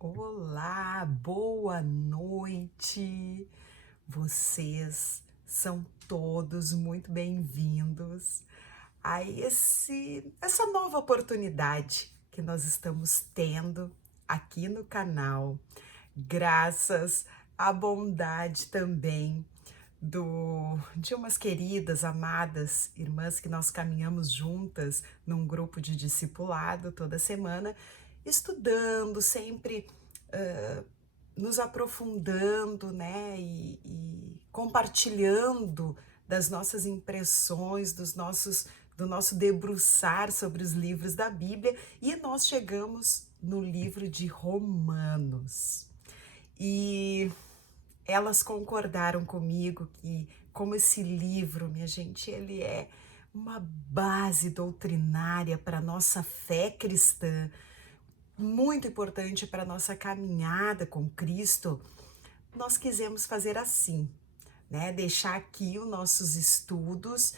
Olá, boa noite. Vocês são todos muito bem-vindos a essa nova oportunidade que nós estamos tendo aqui no canal, graças à bondade também de umas queridas, amadas irmãs que nós caminhamos juntas num grupo de discipulado toda semana, estudando, sempre nos aprofundando, né, e compartilhando das nossas impressões, do nosso debruçar sobre os livros da Bíblia, e nós chegamos no livro de Romanos. E elas concordaram comigo que, como esse livro, minha gente, ele é uma base doutrinária para a nossa fé cristã, muito importante para a nossa caminhada com Cristo. Nós quisemos fazer assim, né? Deixar aqui os nossos estudos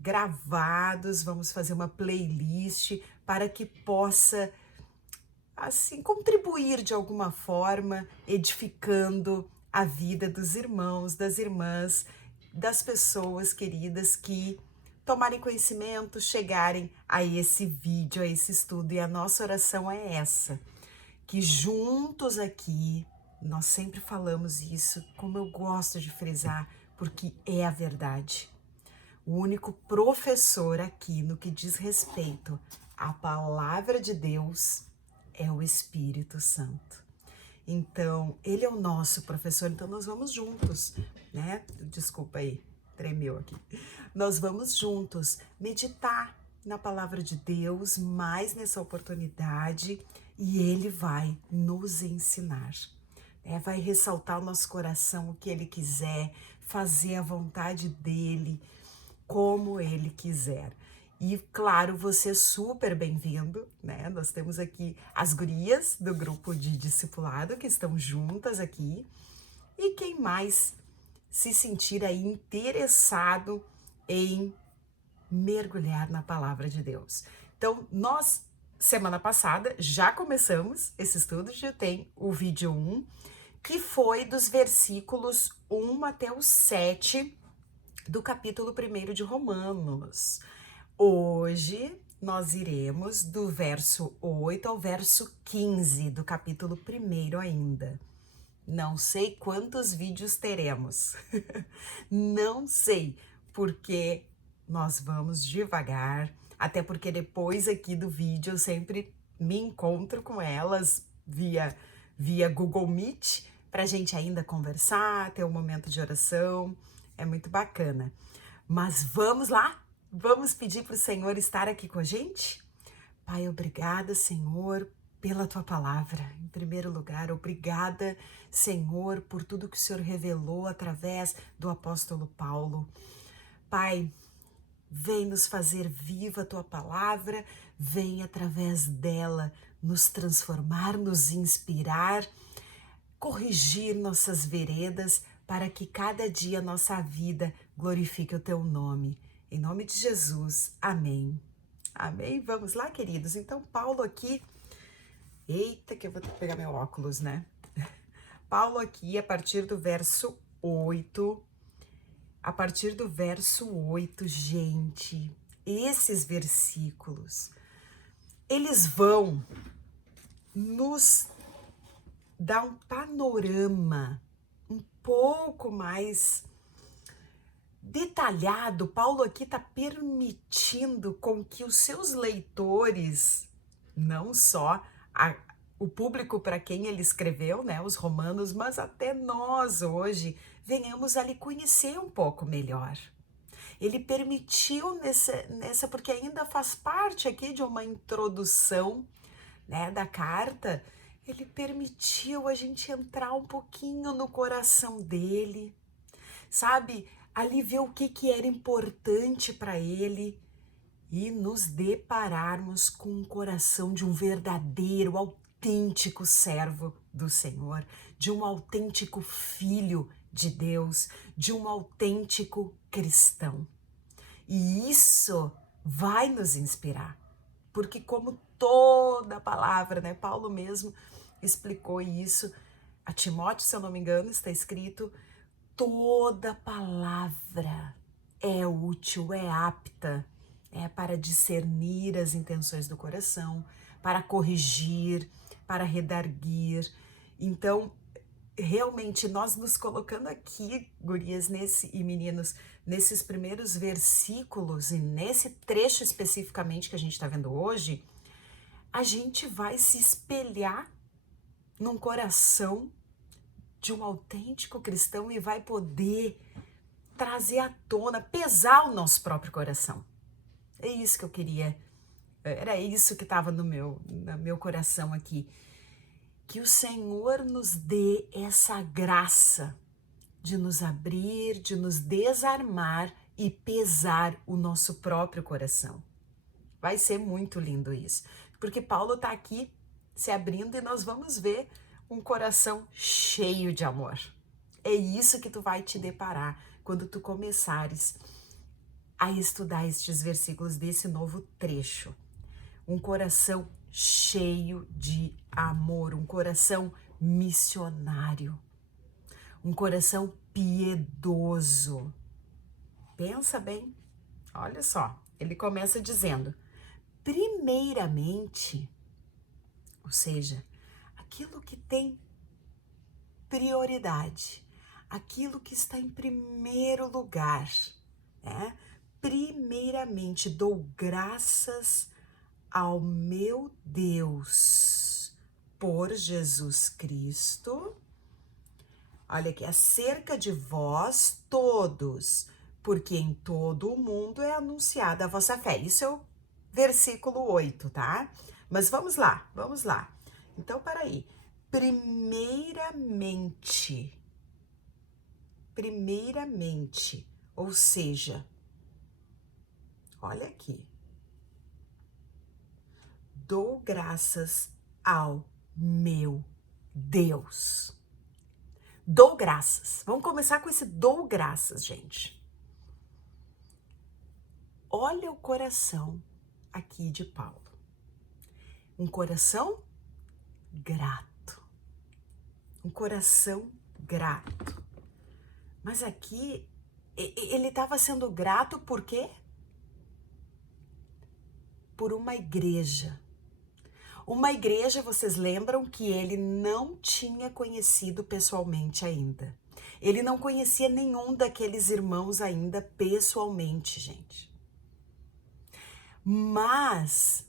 gravados, vamos fazer uma playlist para que possa assim contribuir de alguma forma, edificando a vida dos irmãos, das irmãs, das pessoas queridas que tomarem conhecimento, chegarem a esse vídeo, a esse estudo. E a nossa oração é essa, que juntos aqui, nós sempre falamos isso, como eu gosto de frisar, porque é a verdade. O único professor aqui no que diz respeito à palavra de Deus é o Espírito Santo. Então, ele é o nosso professor, então nós vamos juntos, né? Desculpa aí, tremeu aqui. Nós vamos juntos meditar na palavra de Deus, mais nessa oportunidade, e ele vai nos ensinar. Vai ressaltar o nosso coração o que ele quiser, fazer a vontade dele, como ele quiser. E claro, você é super bem-vindo, né? Nós temos aqui as gurias do grupo de discipulado que estão juntas aqui. E quem mais se sentir aí interessado em mergulhar na palavra de Deus. Então, nós, semana passada, já começamos esse estudo, já tem o vídeo 1, que foi dos versículos 1 até o 7 do capítulo 1 de Romanos. Hoje nós iremos do verso 8 ao verso 15 do capítulo 1 ainda. Não sei quantos vídeos teremos, não sei, porque nós vamos devagar, até porque depois aqui do vídeo eu sempre me encontro com elas via Google Meet, para a gente ainda conversar, ter um momento de oração, é muito bacana. Mas vamos lá? Vamos pedir para o Senhor estar aqui com a gente? Pai, obrigada, Senhor, pela Tua palavra. Em primeiro lugar, obrigada, Senhor, por tudo que o Senhor revelou através do apóstolo Paulo. Pai, vem nos fazer viva a Tua palavra, vem através dela nos transformar, nos inspirar, corrigir nossas veredas, para que cada dia a nossa vida glorifique o Teu nome. Em nome de Jesus, amém. Amém? Vamos lá, queridos? Então, Paulo aqui... Eita, que eu vou ter que pegar meu óculos, né? Paulo aqui, a partir do verso 8... A partir do verso 8, gente, esses versículos, eles vão nos dar um panorama um pouco mais detalhado. Paulo aqui está permitindo com que os seus leitores, não só o público para quem ele escreveu, né, os romanos, mas até nós hoje, venhamos a lhe conhecer um pouco melhor. Ele permitiu nessa porque ainda faz parte aqui de uma introdução, né, da carta, ele permitiu a gente entrar um pouquinho no coração dele, sabe? Ali ver o que era importante para ele e nos depararmos com o coração de um verdadeiro, autêntico servo do Senhor, de um autêntico filho de Deus, de um autêntico cristão. E isso vai nos inspirar, porque como toda a palavra, né? Paulo mesmo explicou isso a Timóteo, se eu não me engano, está escrito: toda palavra é útil, é apta, para discernir as intenções do coração, para corrigir, para redarguir. Então, realmente, nós nos colocando aqui, gurias, e meninos, nesses primeiros versículos e nesse trecho especificamente que a gente está vendo hoje, a gente vai se espelhar num coração de um autêntico cristão e vai poder trazer à tona, pesar o nosso próprio coração. É isso que eu queria, era isso que estava no meu coração aqui. Que o Senhor nos dê essa graça de nos abrir, de nos desarmar e pesar o nosso próprio coração. Vai ser muito lindo isso, porque Paulo está aqui se abrindo e nós vamos ver um coração cheio de amor. É isso que tu vai te deparar quando tu começares a estudar estes versículos desse novo trecho. Um coração cheio de amor, um coração missionário, um coração piedoso. Pensa bem, olha só, ele começa dizendo: primeiramente, ou seja, aquilo que tem prioridade, aquilo que está em primeiro lugar, né? Primeiramente, dou graças ao meu Deus por Jesus Cristo. Olha aqui, acerca de vós todos, porque em todo o mundo é anunciada a vossa fé. Isso é o versículo 8, tá? Mas vamos lá, vamos lá. Então, peraí. Primeiramente, ou seja, olha aqui. Dou graças ao meu Deus. Dou graças. Vamos começar com esse dou graças, gente. Olha o coração aqui de Paulo. Um coração grato. Um coração grato. Mas aqui, ele estava sendo grato por quê? Por uma igreja. Uma igreja, vocês lembram que ele não tinha conhecido pessoalmente ainda. Ele não conhecia nenhum daqueles irmãos ainda pessoalmente, gente. Mas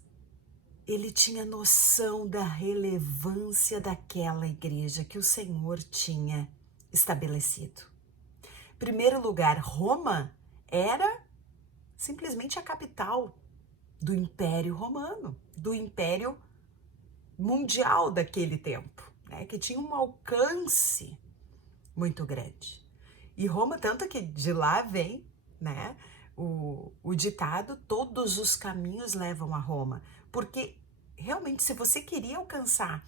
ele tinha noção da relevância daquela igreja que o Senhor tinha estabelecido. Em primeiro lugar, Roma era simplesmente a capital do Império Romano, do Império Mundial daquele tempo, né, que tinha um alcance muito grande. E Roma, tanto que de lá vem, né, o ditado: todos os caminhos levam a Roma, porque realmente, se você queria alcançar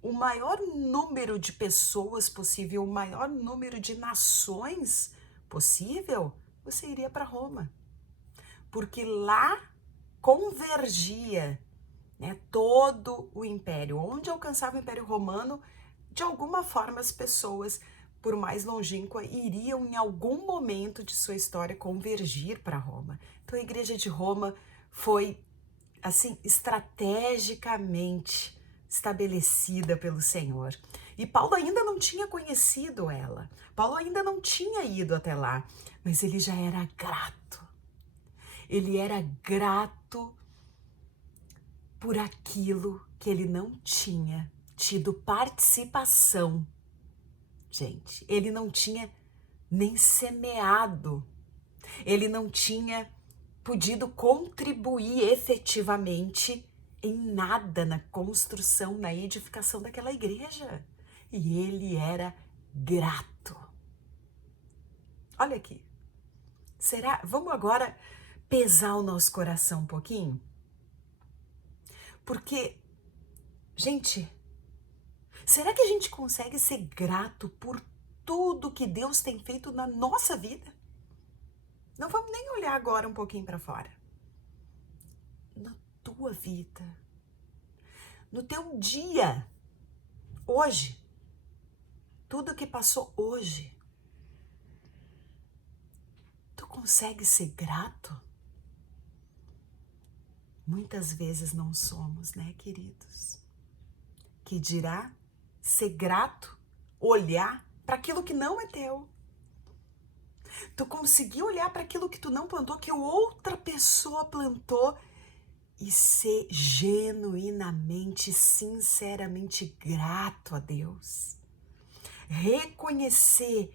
o maior número de pessoas possível, o maior número de nações possível, você iria para Roma, porque lá convergia, né, todo o império. Onde alcançava o Império Romano, de alguma forma as pessoas, por mais longínqua, iriam em algum momento de sua história convergir para Roma. Então a igreja de Roma foi, assim, estrategicamente estabelecida pelo Senhor. E Paulo ainda não tinha conhecido ela. Paulo ainda não tinha ido até lá, mas ele já era grato. Ele era grato por aquilo que ele não tinha tido participação. Gente, ele não tinha nem semeado, ele não tinha podido contribuir efetivamente em nada na construção, na edificação daquela igreja. E ele era grato. Olha aqui. Vamos agora pesar o nosso coração um pouquinho? Porque, gente, será que a gente consegue ser grato por tudo que Deus tem feito na nossa vida? Não vamos nem olhar agora um pouquinho para fora. Na tua vida, no teu dia, hoje, tudo que passou hoje. Tu consegue ser grato? Muitas vezes não somos, né, queridos? Que dirá ser grato, olhar para aquilo que não é teu. Tu conseguir olhar para aquilo que tu não plantou, que outra pessoa plantou, e ser genuinamente, sinceramente grato a Deus. Reconhecer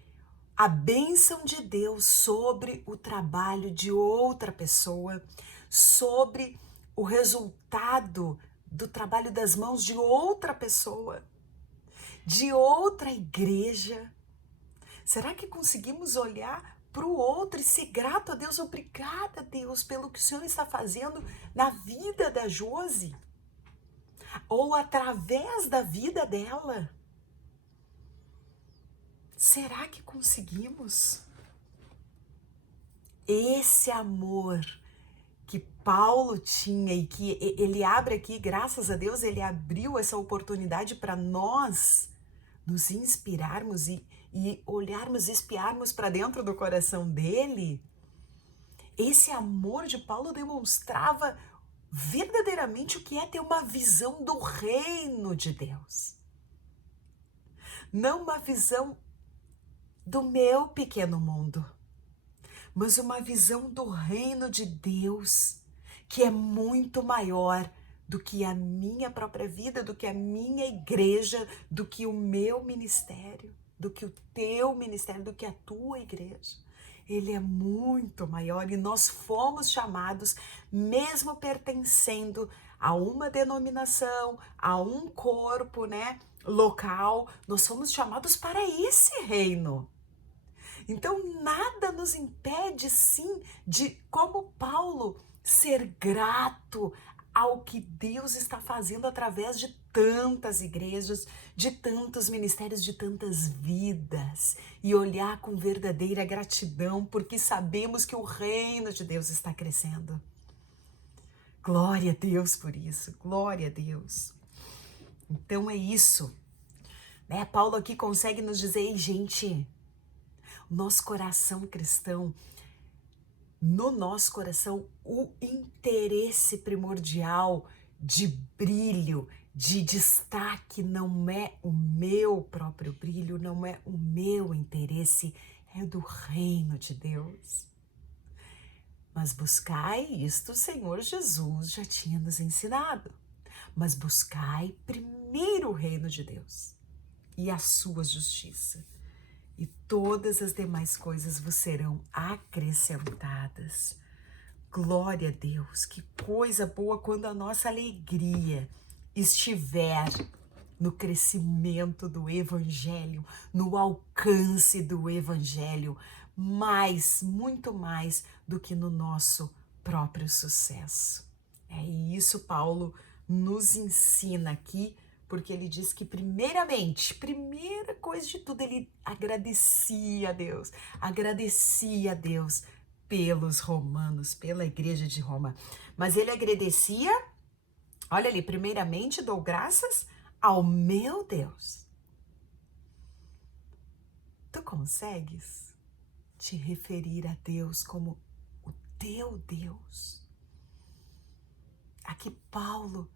a bênção de Deus sobre o trabalho de outra pessoa, sobre o resultado do trabalho das mãos de outra pessoa, de outra igreja. Será que conseguimos olhar para o outro e ser grato a Deus? Obrigada, Deus, pelo que o Senhor está fazendo na vida da Josi, ou através da vida dela. Será que conseguimos? Esse amor que Paulo tinha e que ele abre aqui, graças a Deus, ele abriu essa oportunidade para nós nos inspirarmos e olharmos, espiarmos para dentro do coração dele. Esse amor de Paulo demonstrava verdadeiramente o que é ter uma visão do reino de Deus. Não uma visão do meu pequeno mundo, mas uma visão do reino de Deus, que é muito maior do que a minha própria vida, do que a minha igreja, do que o meu ministério, do que o teu ministério, do que a tua igreja. Ele é muito maior e nós fomos chamados, mesmo pertencendo a uma denominação, a um corpo, né, local, nós fomos chamados para esse reino. Então, nada nos impede, sim, de, como Paulo, ser grato ao que Deus está fazendo através de tantas igrejas, de tantos ministérios, de tantas vidas, e olhar com verdadeira gratidão, porque sabemos que o reino de Deus está crescendo. Glória a Deus por isso, glória a Deus. Então é isso, né? Paulo aqui consegue nos dizer, ei, gente, nosso coração cristão, no nosso coração, o interesse primordial de brilho, de destaque, não é o meu próprio brilho, não é o meu interesse, é do reino de Deus. Mas buscai, isto o Senhor Jesus já tinha nos ensinado, mas buscai primeiro o reino de Deus e a sua justiça, e todas as demais coisas vos serão acrescentadas. Glória a Deus, que coisa boa quando a nossa alegria estiver no crescimento do Evangelho, no alcance do Evangelho, muito mais do que no nosso próprio sucesso. É isso Paulo nos ensina aqui, porque ele diz que primeiramente, primeira coisa de tudo, ele agradecia a Deus pelos romanos, pela igreja de Roma. Mas ele agradecia, olha ali, primeiramente dou graças ao meu Deus. Tu consegues te referir a Deus como o teu Deus? Aqui Paulo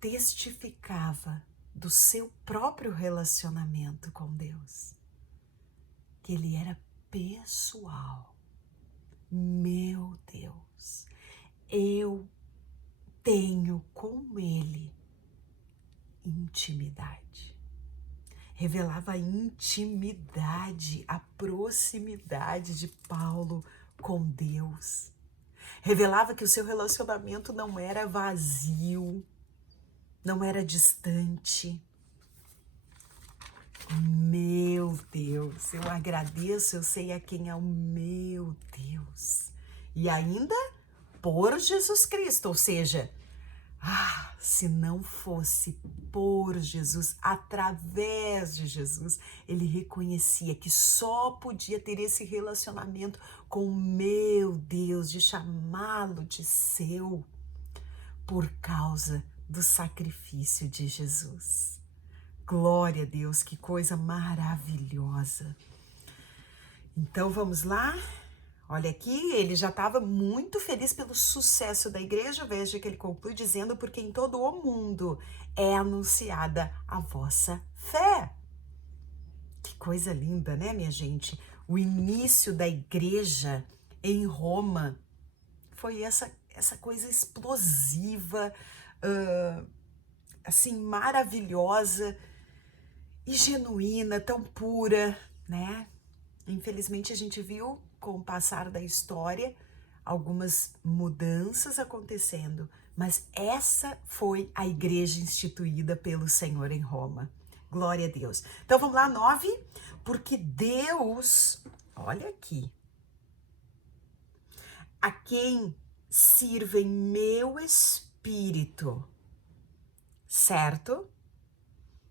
testificava do seu próprio relacionamento com Deus, que ele era pessoal. Meu Deus, eu tenho com ele intimidade. Revelava a intimidade, a proximidade de Paulo com Deus. Revelava que o seu relacionamento não era vazio, não era distante. Meu Deus, eu agradeço, eu sei a quem é o meu Deus. E ainda por Jesus Cristo, ou seja, se não fosse por Jesus, através de Jesus, ele reconhecia que só podia ter esse relacionamento com o meu Deus, de chamá-lo de seu, por causa do sacrifício de Jesus. Glória a Deus, que coisa maravilhosa. Então vamos lá. Olha aqui, ele já estava muito feliz pelo sucesso da igreja. Veja que ele conclui dizendo: porque em todo o mundo é anunciada a vossa fé. Que coisa linda, né, minha gente? O início da igreja em Roma foi essa coisa explosiva, assim, maravilhosa e genuína, tão pura, né? Infelizmente a gente viu com o passar da história algumas mudanças acontecendo, mas essa foi a igreja instituída pelo Senhor em Roma. Glória a Deus. Então vamos lá, 9. Porque Deus, olha aqui, a quem sirva em meu espírito, certo?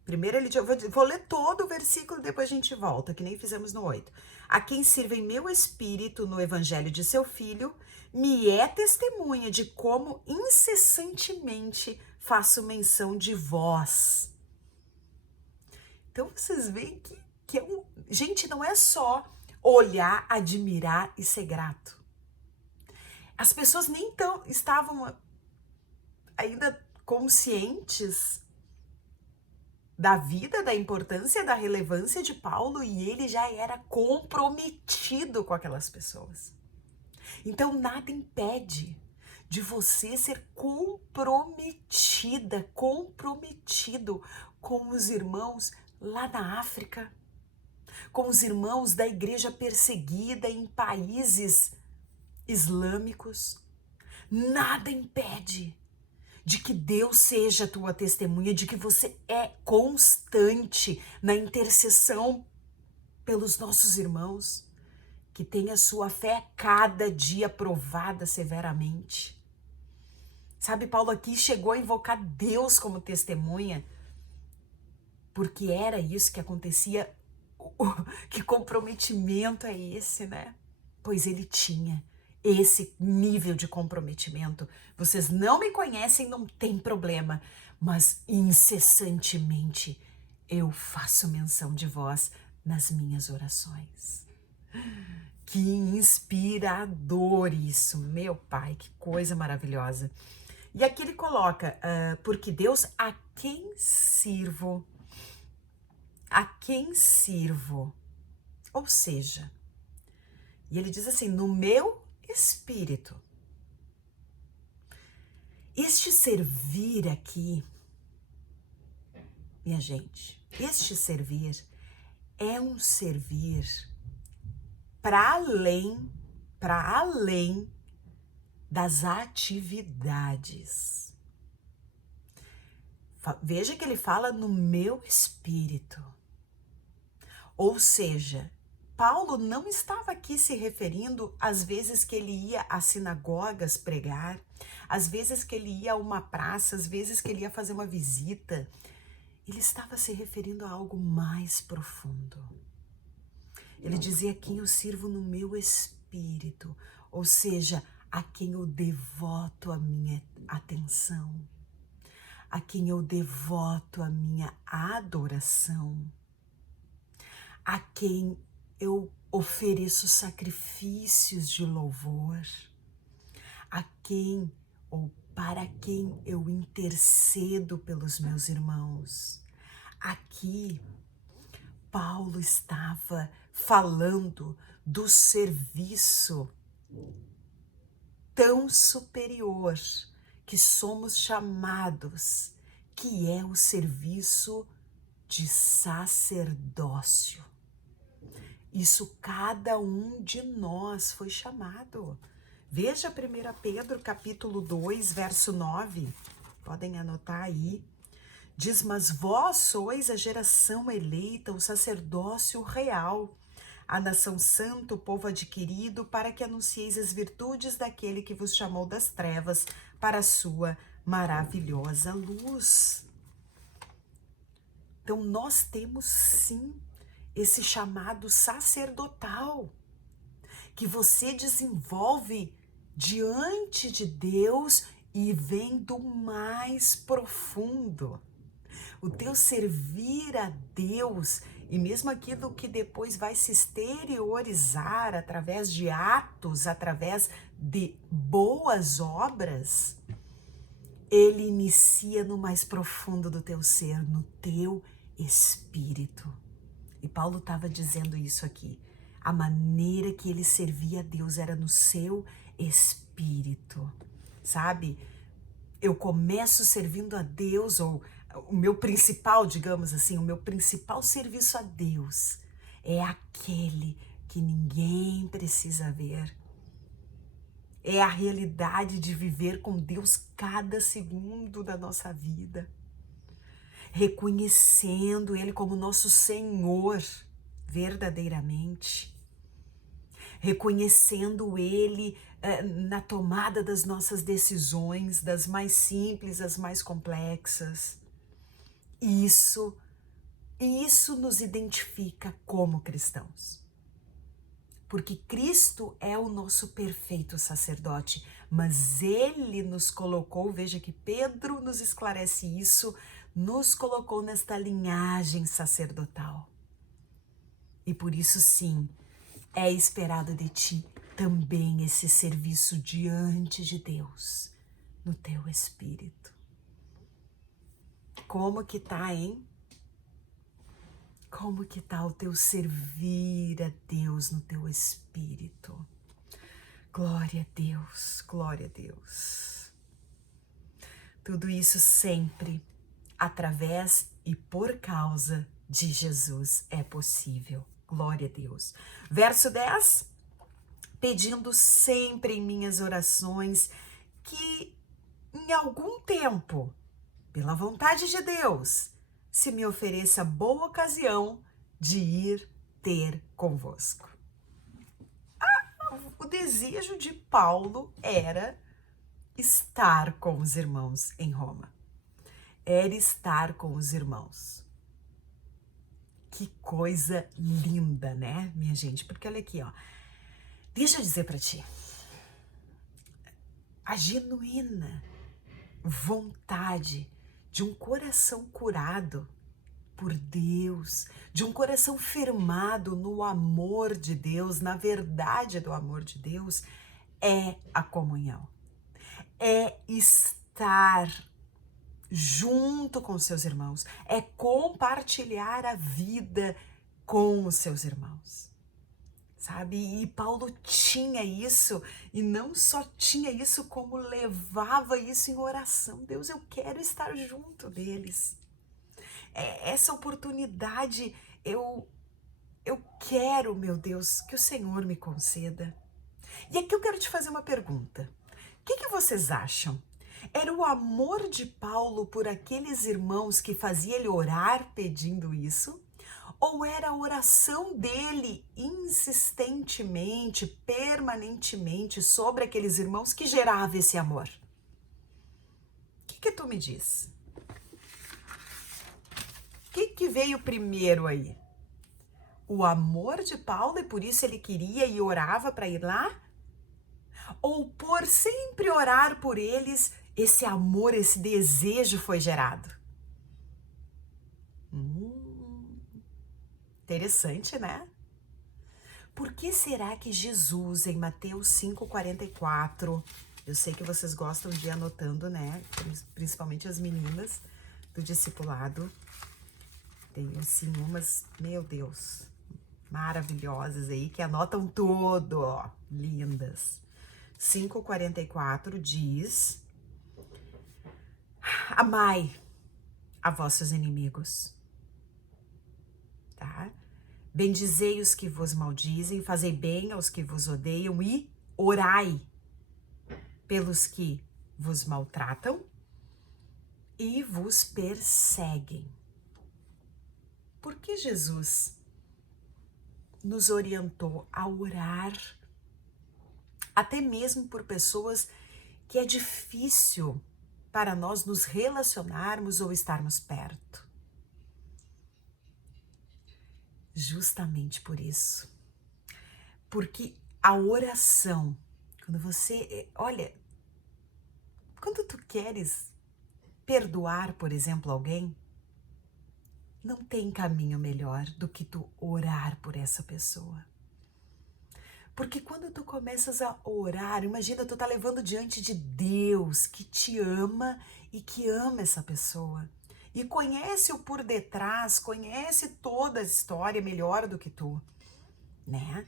Primeiro ele diz, vou ler todo o versículo, depois a gente volta, que nem fizemos no 8. A quem sirva em meu espírito no evangelho de seu filho, me é testemunha de como incessantemente faço menção de vós. Então vocês veem que é gente, não é só olhar, admirar e ser grato. As pessoas nem estavam ainda conscientes da vida, da importância, da relevância de Paulo, e ele já era comprometido com aquelas pessoas. Então nada impede de você ser comprometido com os irmãos lá na África, com os irmãos da igreja perseguida em países islâmicos. Nada impede de que Deus seja a tua testemunha, de que você é constante na intercessão pelos nossos irmãos, que tem a sua fé cada dia provada severamente. Sabe, Paulo aqui chegou a invocar Deus como testemunha, porque era isso que acontecia. Que comprometimento é esse, né? Pois ele tinha esse nível de comprometimento. Vocês não me conhecem, não tem problema, mas incessantemente eu faço menção de vós nas minhas orações. Que inspirador isso, meu Pai, que coisa maravilhosa. E aqui ele coloca, porque Deus, a quem sirvo, ou seja, e ele diz assim, no meu espírito. Este servir aqui, minha gente, este servir é um servir para além das atividades. Veja que ele fala no meu espírito. Ou seja, Paulo não estava aqui se referindo às vezes que ele ia às sinagogas pregar, às vezes que ele ia a uma praça, às vezes que ele ia fazer uma visita. Ele estava se referindo a algo mais profundo. Ele dizia: a quem eu sirvo no meu espírito, ou seja, a quem eu devoto a minha atenção, a quem eu devoto a minha adoração, a quem eu ofereço sacrifícios de louvor, a quem ou para quem eu intercedo pelos meus irmãos. Aqui, Paulo estava falando do serviço tão superior que somos chamados, que é o serviço de sacerdócio. Isso cada um de nós foi chamado. Veja 1 Pedro capítulo 2, verso 9. Podem anotar aí. Diz, mas vós sois a geração eleita, o sacerdócio real, a nação santa, o povo adquirido, para que anuncieis as virtudes daquele que vos chamou das trevas para a sua maravilhosa luz. Então nós temos sim esse chamado sacerdotal que você desenvolve diante de Deus e vem do mais profundo. O teu servir a Deus e mesmo aquilo que depois vai se exteriorizar através de atos, através de boas obras, ele inicia no mais profundo do teu ser, no teu espírito. E Paulo estava dizendo isso aqui. A maneira que ele servia a Deus era no seu espírito, sabe? Eu começo servindo a Deus, ou o meu principal, digamos assim, o meu principal serviço a Deus é aquele que ninguém precisa ver. É a realidade de viver com Deus cada segundo da nossa vida, reconhecendo Ele como nosso Senhor verdadeiramente, reconhecendo Ele na tomada das nossas decisões, das mais simples às mais complexas. Isso nos identifica como cristãos. Porque Cristo é o nosso perfeito sacerdote, mas Ele nos colocou, veja que Pedro nos esclarece isso, nos colocou nesta linhagem sacerdotal. E por isso sim, é esperado de ti também esse serviço diante de Deus, no teu espírito. Como que tá, hein? Como que tá o teu servir a Deus no teu espírito? Glória a Deus, glória a Deus. Tudo isso sempre através e por causa de Jesus é possível. Glória a Deus. Verso 10. Pedindo sempre em minhas orações que em algum tempo, pela vontade de Deus, se me ofereça boa ocasião de ir ter convosco. O desejo de Paulo era estar com os irmãos em Roma. Era estar com os irmãos. Que coisa linda, né, minha gente? Porque olha aqui, ó. Deixa eu dizer para ti. A genuína vontade de um coração curado por Deus, de um coração firmado no amor de Deus, na verdade do amor de Deus, é a comunhão. É estar junto com os seus irmãos, é compartilhar a vida com os seus irmãos. Sabe? E Paulo tinha isso, e não só tinha isso, como levava isso em oração. Deus, eu quero estar junto deles. Essa oportunidade eu quero, meu Deus, que o Senhor me conceda. E aqui eu quero te fazer uma pergunta. O que vocês acham? Era o amor de Paulo por aqueles irmãos que fazia ele orar pedindo isso? Ou era a oração dele insistentemente, permanentemente sobre aqueles irmãos que gerava esse amor? O que tu me diz? O que veio primeiro aí? O amor de Paulo e por isso ele queria e orava para ir lá? Ou por sempre orar por eles, esse amor, esse desejo foi gerado? Interessante, né? Por que será que Jesus, em Mateus 5,44, eu sei que vocês gostam de ir anotando, né? Principalmente as meninas do discipulado. Tem, assim, umas, meu Deus, maravilhosas aí, que anotam tudo, ó, lindas. 5,44 diz: amai a vossos inimigos, tá? Bendizei os que vos maldizem, fazei bem aos que vos odeiam e orai pelos que vos maltratam e vos perseguem. Por que Jesus nos orientou a orar até mesmo por pessoas que é difícil para nós nos relacionarmos ou estarmos perto? Justamente por isso. Porque a oração, quando você, olha, Quando tu queres perdoar, por exemplo, alguém, não tem caminho melhor do que tu orar por essa pessoa. Porque quando tu começas a orar, imagina, tu tá levando diante de Deus que te ama e que ama essa pessoa. E conhece-o por detrás, conhece toda a história melhor do que tu, né?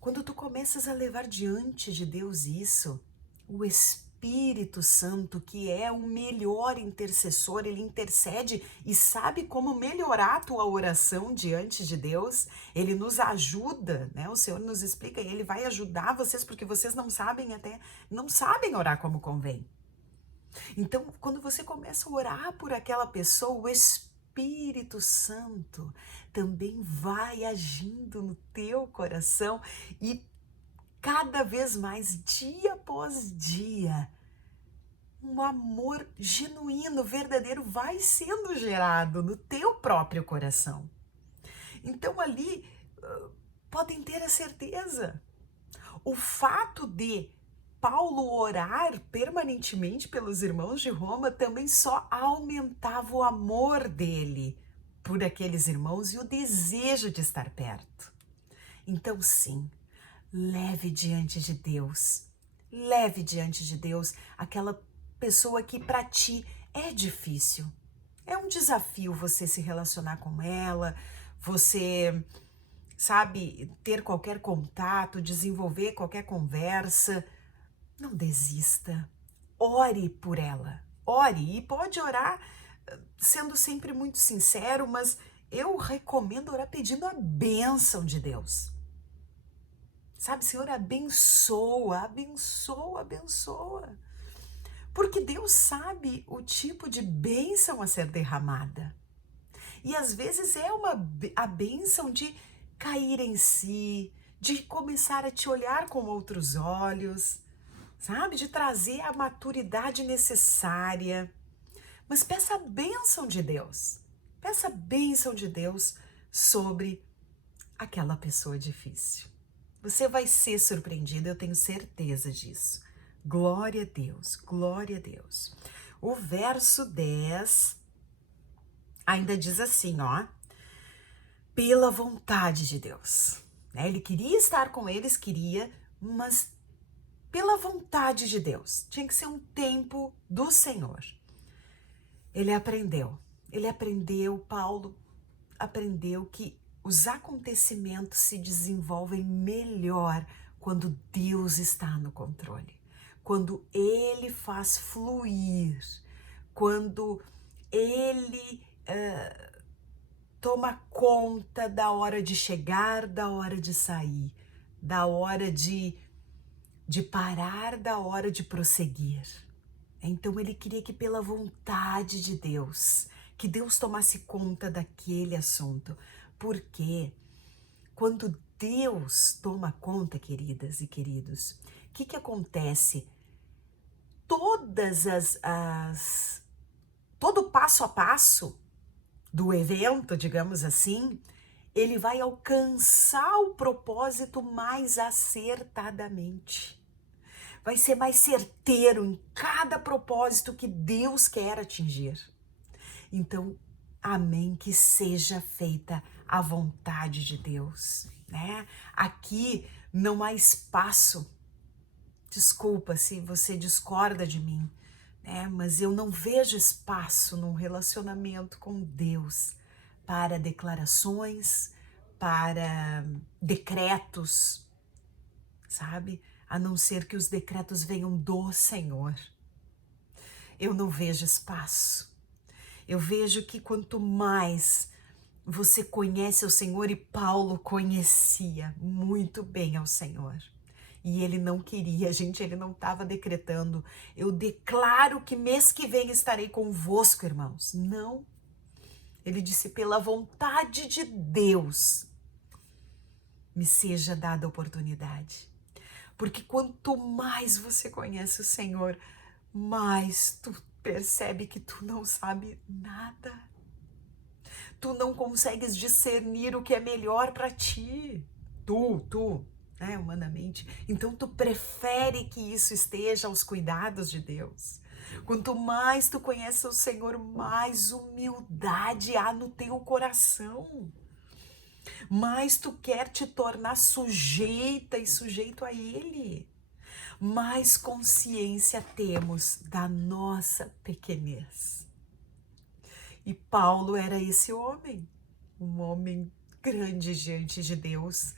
Quando tu começas a levar diante de Deus isso, o Espírito Santo, que é o melhor intercessor, ele intercede e sabe como melhorar a tua oração diante de Deus. Ele nos ajuda, né? O Senhor nos explica, e ele vai ajudar vocês porque vocês não sabem orar como convém. Então, quando você começa a orar por aquela pessoa, o Espírito Santo também vai agindo no teu coração e cada vez mais, dia após dia, um amor genuíno, verdadeiro vai sendo gerado no teu próprio coração. Então ali, podem ter a certeza, o fato de Paulo orar permanentemente pelos irmãos de Roma também só aumentava o amor dele por aqueles irmãos e o desejo de estar perto. Então sim, leve diante de Deus aquela pessoa que para ti é difícil. É um desafio você se relacionar com ela, você, sabe, ter qualquer contato, desenvolver qualquer conversa. Não desista, ore por ela, ore, e pode orar sendo sempre muito sincero, mas eu recomendo orar pedindo a bênção de Deus. Sabe, Senhor, abençoa, abençoa, abençoa. Porque Deus sabe o tipo de bênção a ser derramada. E às vezes é a bênção de cair em si, de começar a te olhar com outros olhos, sabe? De trazer a maturidade necessária. Mas peça a bênção de Deus. Peça a bênção de Deus sobre aquela pessoa difícil. Você vai ser surpreendido, eu tenho certeza disso. Glória a Deus, glória a Deus. O verso 10 ainda diz assim, ó. Pela vontade de Deus. Ele queria estar com eles, mas pela vontade de Deus. Tinha que ser um tempo do Senhor. Paulo aprendeu que os acontecimentos se desenvolvem melhor quando Deus está no controle, quando Ele faz fluir, quando Ele toma conta da hora de chegar, da hora de sair, da hora de parar, da hora de prosseguir. Então ele queria que pela vontade de Deus, que Deus tomasse conta daquele assunto. Porque quando Deus toma conta, queridas e queridos, o que acontece? Todo passo a passo do evento, digamos assim, ele vai alcançar o propósito mais acertadamente. Vai ser mais certeiro em cada propósito que Deus quer atingir. Então, amém, que seja feita a vontade de Deus, né? Aqui não há espaço, desculpa se você discorda de mim, né? Mas eu não vejo espaço num relacionamento com Deus para declarações, para decretos, sabe? A não ser que os decretos venham do Senhor. Eu não vejo espaço. Eu vejo que quanto mais você conhece o Senhor, e Paulo conhecia muito bem ao Senhor, e ele não queria, gente, ele não estava decretando, eu declaro que mês que vem estarei convosco, irmãos. Não. Ele disse, pela vontade de Deus, me seja dada a oportunidade. Porque quanto mais você conhece o Senhor, mais tu percebe que tu não sabe nada. Tu não consegues discernir o que é melhor para ti. Né, humanamente. Então tu prefere que isso esteja aos cuidados de Deus. Quanto mais tu conheces o Senhor, mais humildade há no teu coração. Mais tu quer te tornar sujeita e sujeito a Ele. Mais consciência temos da nossa pequenez. E Paulo era esse homem, um homem grande diante de Deus,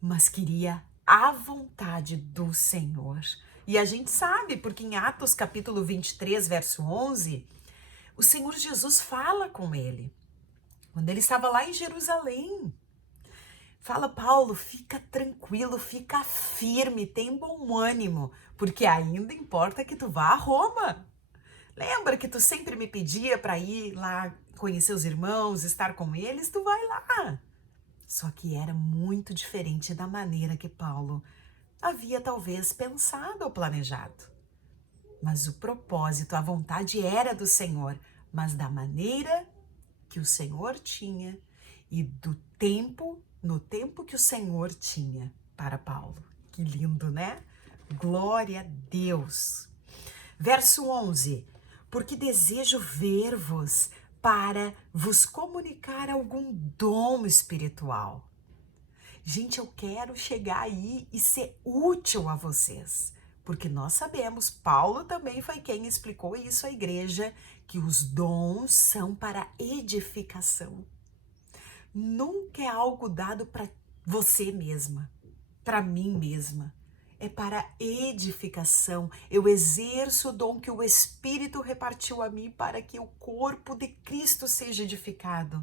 mas queria a vontade do Senhor. E a gente sabe, porque em Atos capítulo 23, verso 11, o Senhor Jesus fala com ele, quando ele estava lá em Jerusalém. Fala, Paulo, fica tranquilo, fica firme, tem bom ânimo, porque ainda importa que tu vá a Roma. Lembra que tu sempre me pedia para ir lá conhecer os irmãos, estar com eles? Tu vai lá. Só que era muito diferente da maneira que Paulo havia talvez pensado ou planejado. Mas o propósito, a vontade era do Senhor, mas da maneira que o Senhor tinha e do tempo, no tempo que o Senhor tinha para Paulo. Que lindo, né? Glória a Deus. Verso 11. Porque desejo ver-vos para vos comunicar algum dom espiritual. Gente, eu quero chegar aí e ser útil a vocês. Porque nós sabemos, Paulo também foi quem explicou isso à igreja, que os dons são para edificação. Nunca é algo dado para você mesma, para mim mesma. É para edificação. Eu exerço o dom que o Espírito repartiu a mim para que o corpo de Cristo seja edificado.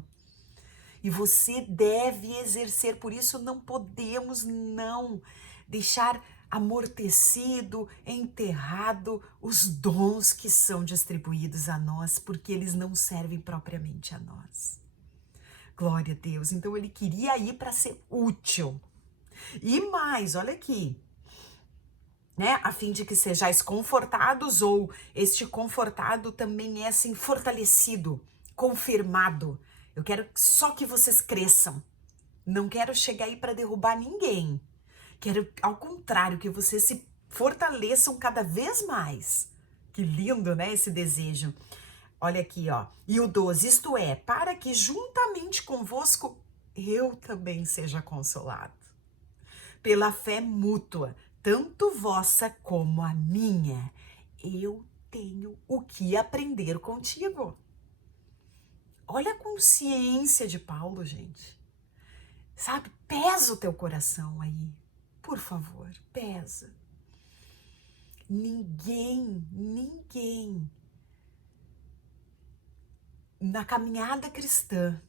E você deve exercer, por isso não podemos não deixar amortecido, enterrado os dons que são distribuídos a nós, porque eles não servem propriamente a nós. Glória a Deus. Então ele queria ir para ser útil. E mais, olha aqui, né? A fim de que sejais confortados, ou este confortado também é assim fortalecido, confirmado. Eu quero só que vocês cresçam. Não quero chegar aí para derrubar ninguém. Quero, ao contrário, que vocês se fortaleçam cada vez mais. Que lindo, né, esse desejo. Olha aqui, ó. E o 12, isto é, para que juntamente convosco eu também seja consolado. Pela fé mútua, tanto vossa como a minha, eu tenho o que aprender contigo. Olha a consciência de Paulo, gente. Sabe, pesa o teu coração aí. Por favor, pesa. Ninguém na caminhada cristã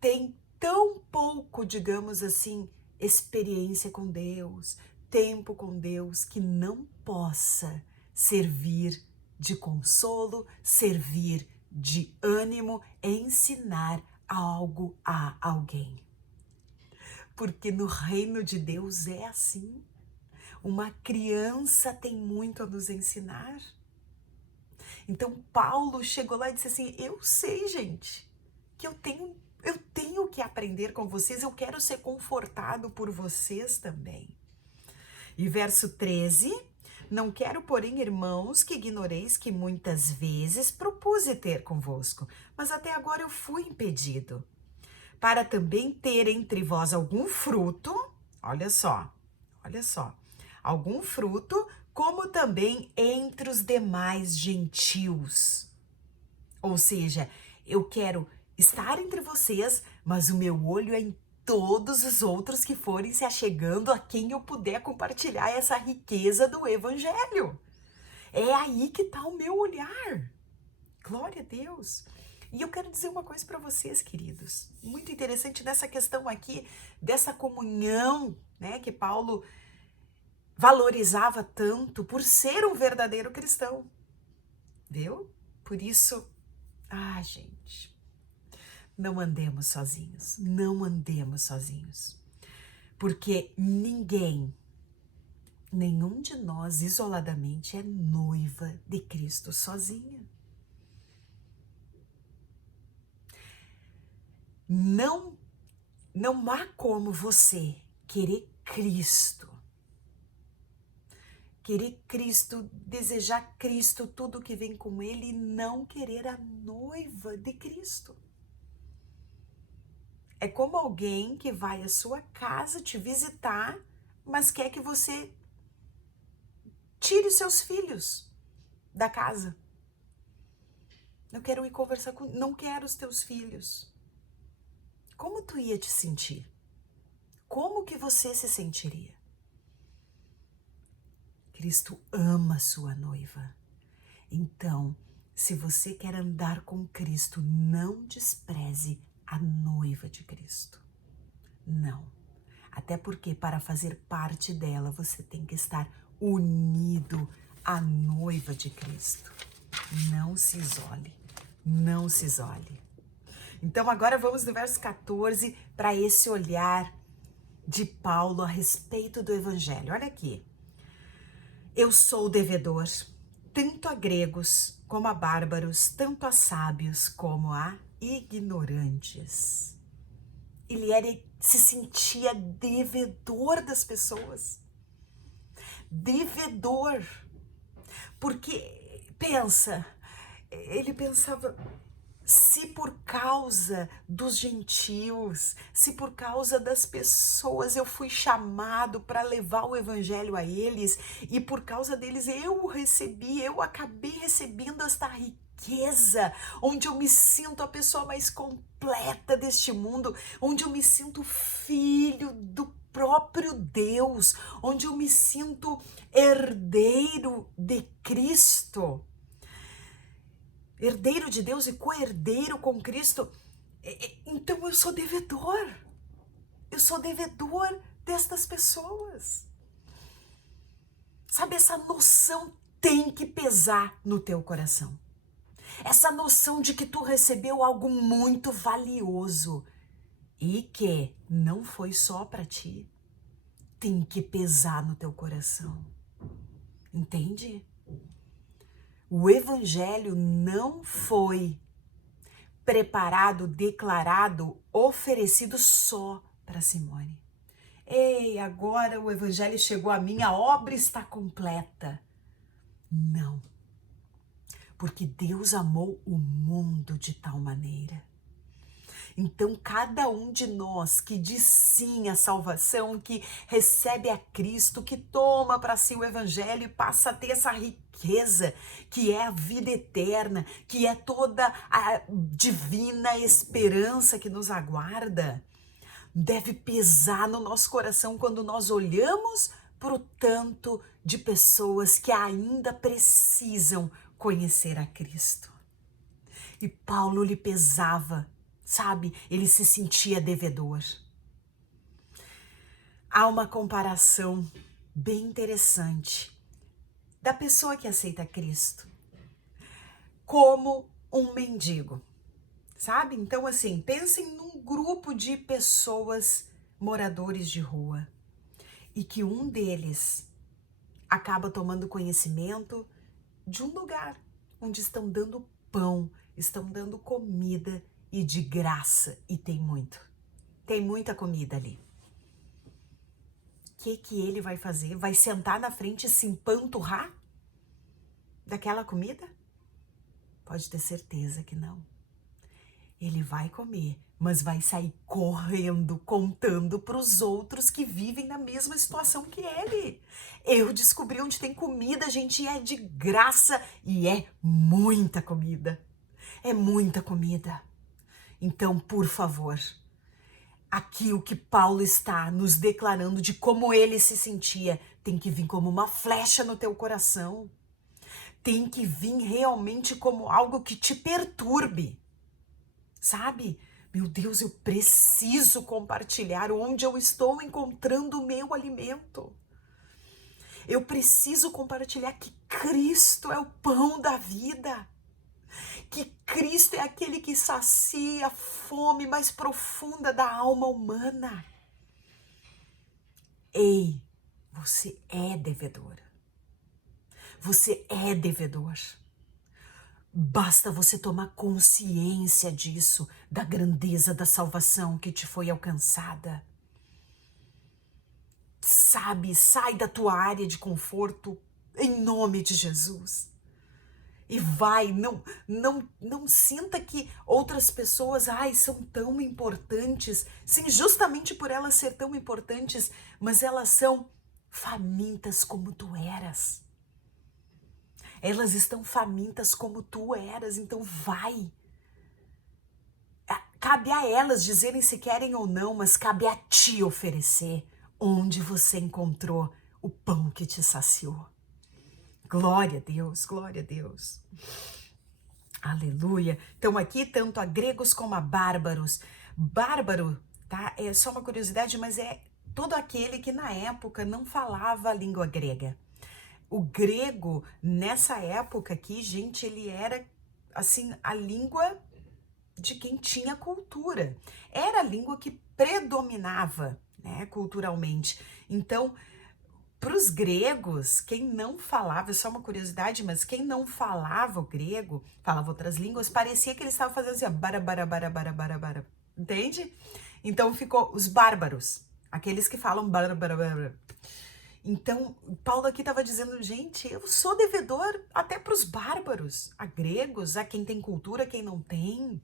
tem tão pouco, digamos assim, experiência com Deus, tempo com Deus, que não possa servir de consolo, servir de ânimo, ensinar algo a alguém. Porque no reino de Deus é assim. Uma criança tem muito a nos ensinar. Então Paulo chegou lá e disse assim, eu sei, gente, que eu tenho que aprender com vocês, eu quero ser confortado por vocês também. E verso 13, não quero, porém, irmãos, que ignoreis que muitas vezes propus ter convosco, mas até agora eu fui impedido, para também ter entre vós algum fruto, olha só, algum fruto, como também entre os demais gentios. Ou seja, eu quero estar entre vocês, mas o meu olho é em todos os outros que forem se achegando, a quem eu puder compartilhar essa riqueza do evangelho. É aí que está o meu olhar. Glória a Deus. E eu quero dizer uma coisa para vocês, queridos. Muito interessante nessa questão aqui, dessa comunhão, né, que Paulo valorizava tanto por ser um verdadeiro cristão. Viu? Por isso, gente, não andemos sozinhos, não andemos sozinhos. Porque nenhum de nós isoladamente é noiva de Cristo sozinha. Não há como você querer Cristo querer Cristo, desejar Cristo, tudo que vem com Ele, e não querer a noiva de Cristo. É como alguém que vai à sua casa te visitar, mas quer que você tire os seus filhos da casa. Não quero ir conversar com, não quero os teus filhos. Como tu ia te sentir? Como que você se sentiria? Cristo ama sua noiva. Então, se você quer andar com Cristo, não despreze a noiva de Cristo. Não. Até porque para fazer parte dela, você tem que estar unido à noiva de Cristo. Não se isole. Não se isole. Então agora vamos no verso 14 para esse olhar de Paulo a respeito do Evangelho. Olha aqui. Eu sou devedor, tanto a gregos como a bárbaros, tanto a sábios como a ignorantes. Se sentia devedor das pessoas. Devedor. Porque, ele pensava, se por causa dos gentios, se por causa das pessoas eu fui chamado para levar o evangelho a eles, e por causa deles eu acabei recebendo esta riqueza, onde eu me sinto a pessoa mais completa deste mundo, onde eu me sinto filho do próprio Deus, onde eu me sinto herdeiro de Cristo. Herdeiro de Deus e co-herdeiro com Cristo, então eu sou devedor destas pessoas. Sabe, essa noção tem que pesar no teu coração. Essa noção de que tu recebeu algo muito valioso e que não foi só para ti, tem que pesar no teu coração. Entende? O evangelho não foi preparado, declarado, oferecido só para Simone. Ei, agora o evangelho chegou a mim, a obra está completa. Não. Porque Deus amou o mundo de tal maneira. Então, cada um de nós que diz sim à salvação, que recebe a Cristo, que toma para si o evangelho e passa a ter essa riqueza, que é a vida eterna, que é toda a divina esperança que nos aguarda, deve pesar no nosso coração quando nós olhamos para o tanto de pessoas que ainda precisam conhecer a Cristo. E Paulo lhe pesava, sabe? Ele se sentia devedor. Há uma comparação bem interessante da pessoa que aceita Cristo como um mendigo, sabe? Então, assim, pensem num grupo de pessoas moradores de rua e que um deles acaba tomando conhecimento de um lugar onde estão dando pão, estão dando comida e de graça, e tem muita comida ali. O que ele vai fazer? Vai sentar na frente e se empanturrar daquela comida? Pode ter certeza que não. Ele vai comer, mas vai sair correndo, contando para os outros que vivem na mesma situação que ele. Eu descobri onde tem comida, gente, e é de graça, e é muita comida. É muita comida. Então, por favor, aqui o que Paulo está nos declarando de como ele se sentia tem que vir como uma flecha no teu coração. Tem que vir realmente como algo que te perturbe. Sabe? Meu Deus, eu preciso compartilhar onde eu estou encontrando o meu alimento. Eu preciso compartilhar que Cristo é o pão da vida. Que Cristo é aquele que sacia a fome mais profunda da alma humana. Ei, você é devedora. Você é devedor. Basta você tomar consciência disso, da grandeza da salvação que te foi alcançada. Sabe, sai da tua área de conforto, em nome de Jesus. E vai, não sinta que outras pessoas, são tão importantes. Sim, justamente por elas ser tão importantes, mas elas são famintas como tu eras. Elas estão famintas como tu eras, então vai. Cabe a elas dizerem se querem ou não, mas cabe a ti oferecer onde você encontrou o pão que te saciou. Glória a Deus, glória a Deus. Aleluia. Então aqui tanto a gregos como a bárbaros. Bárbaro, tá? É só uma curiosidade, mas é todo aquele que na época não falava a língua grega. O grego, nessa época aqui, gente, ele era, assim, a língua de quem tinha cultura. Era a língua que predominava, né, culturalmente. Então, para os gregos, quem não falava, é só uma curiosidade, mas quem não falava o grego, falava outras línguas, parecia que eles estavam fazendo assim, ó, bara, entende? Então ficou os bárbaros, aqueles que falam bara. Então, Paulo aqui estava dizendo, gente, eu sou devedor até para os bárbaros, a gregos, a quem tem cultura, a quem não tem.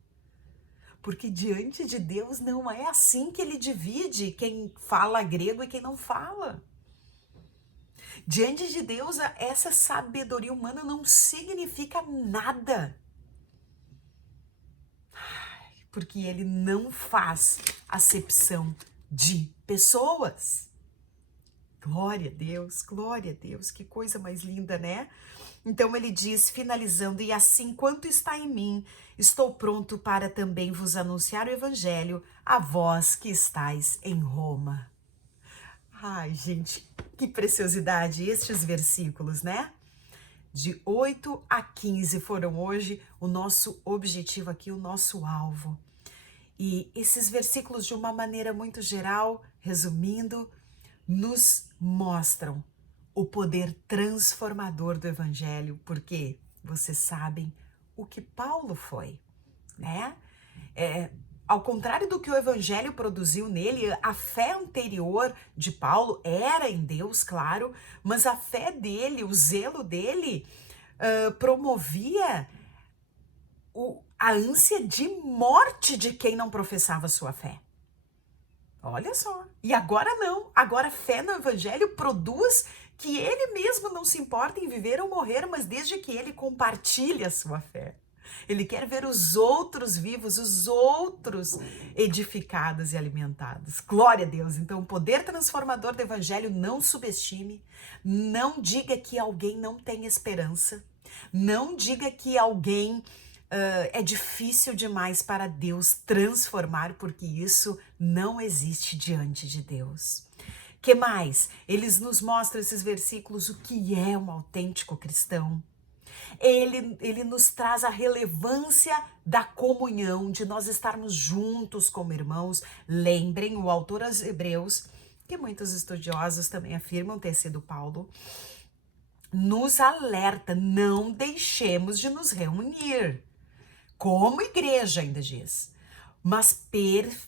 Porque diante de Deus não é assim que ele divide quem fala grego e quem não fala. Diante de Deus, essa sabedoria humana não significa nada. Porque ele não faz acepção de pessoas. Glória a Deus, que coisa mais linda, né? Então ele diz, finalizando, e assim quanto está em mim, estou pronto para também vos anunciar o evangelho a vós que estáis em Roma. Ai, gente, que preciosidade estes versículos, né? De 8 a 15 foram hoje o nosso objetivo aqui, o nosso alvo. E esses versículos, de uma maneira muito geral, resumindo, nos mostram o poder transformador do Evangelho, porque vocês sabem o que Paulo foi, né? Ao contrário do que o Evangelho produziu nele, a fé anterior de Paulo era em Deus, claro, mas a fé dele, o zelo dele, promovia a ânsia de morte de quem não professava sua fé. Olha só. E agora não. Agora a fé no Evangelho produz que ele mesmo não se importa em viver ou morrer, mas desde que ele compartilhe a sua fé. Ele quer ver os outros vivos, os outros edificados e alimentados. Glória a Deus. Então, o poder transformador do Evangelho, não subestime. Não diga que alguém não tem esperança. Não diga que alguém é difícil demais para Deus transformar, porque isso não existe diante de Deus. Que mais? Eles nos mostram, esses versículos, o que é um autêntico cristão. Ele nos traz a relevância da comunhão, de nós estarmos juntos como irmãos. Lembrem, o autor aos Hebreus, que muitos estudiosos também afirmam ter sido Paulo, nos alerta, não deixemos de nos reunir. Como igreja, ainda diz. Mas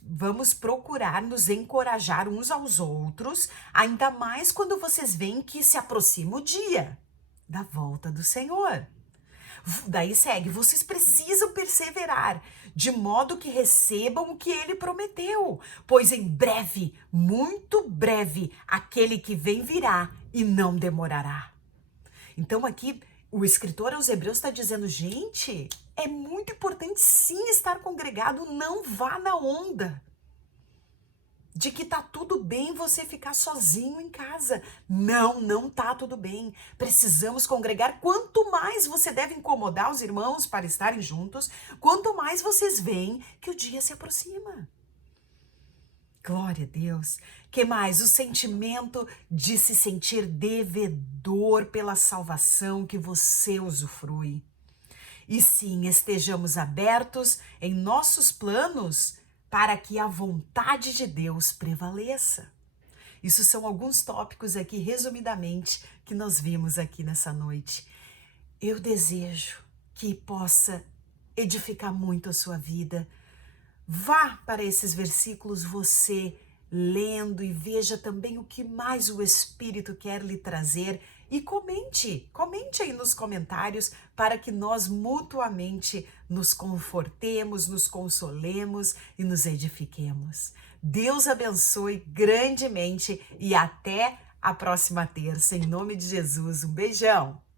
vamos procurar nos encorajar uns aos outros, ainda mais quando vocês veem que se aproxima o dia da volta do Senhor. Daí segue, vocês precisam perseverar, de modo que recebam o que ele prometeu, pois em breve, muito breve, aquele que vem virá e não demorará. Então aqui o escritor aos Hebreus está dizendo, gente, é muito importante sim estar congregado, não vá na onda de que tá tudo bem você ficar sozinho em casa. Não tá tudo bem. Precisamos congregar. Quanto mais você deve incomodar os irmãos para estarem juntos, quanto mais vocês veem que o dia se aproxima. Glória a Deus. Que mais? O sentimento de se sentir devedor pela salvação que você usufrui. E sim, estejamos abertos em nossos planos para que a vontade de Deus prevaleça. Isso são alguns tópicos aqui, resumidamente, que nós vimos aqui nessa noite. Eu desejo que possa edificar muito a sua vida. Vá para esses versículos você lendo e veja também o que mais o Espírito quer lhe trazer e comente aí nos comentários para que nós mutuamente nos confortemos, nos consolemos e nos edifiquemos. Deus abençoe grandemente e até a próxima terça, em nome de Jesus. Um beijão!